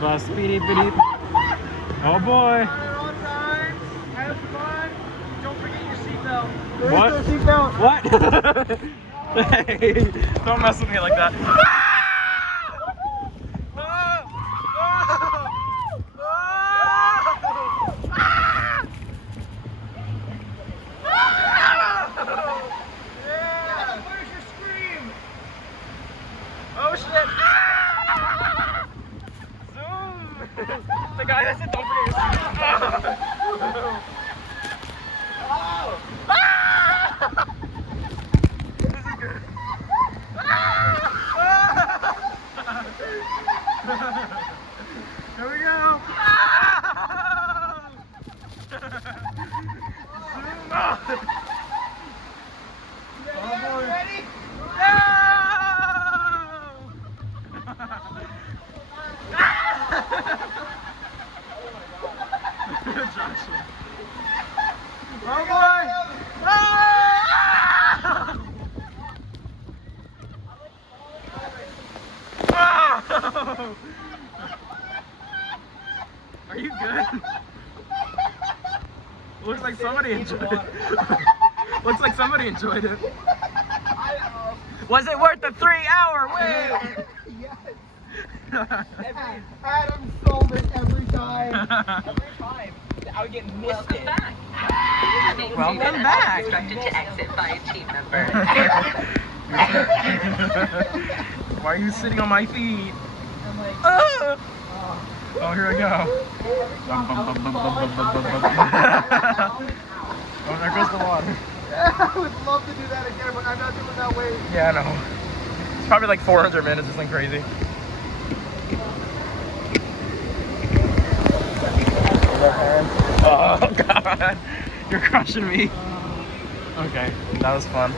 Speedy beep. Oh boy. All time. Have fun. Don't forget your seatbelt. What? There is no seatbelt. What? Hey, don't mess with me like that. Where's your scream? Oh shit! Zoom! The guy that said don't forget your seatbelt. This is good. Here we go! Zoom out! Ready? Oh boy! Are you good? Looks like somebody enjoyed it. Looks like somebody enjoyed it. Was it worth the 3-hour wait? Yes. Adam sold it every time. Every time. I would get misted. Welcome back. Instructed to exit by a team member. Why are you sitting on my feet? I'm like, Oh, here we go. Oh, there goes the water. I would love to do that again, but I'm not doing that weight. Yeah, I know. It's probably like 400 minutes, it's like crazy. Oh, God. You're crushing me. Okay, that was fun.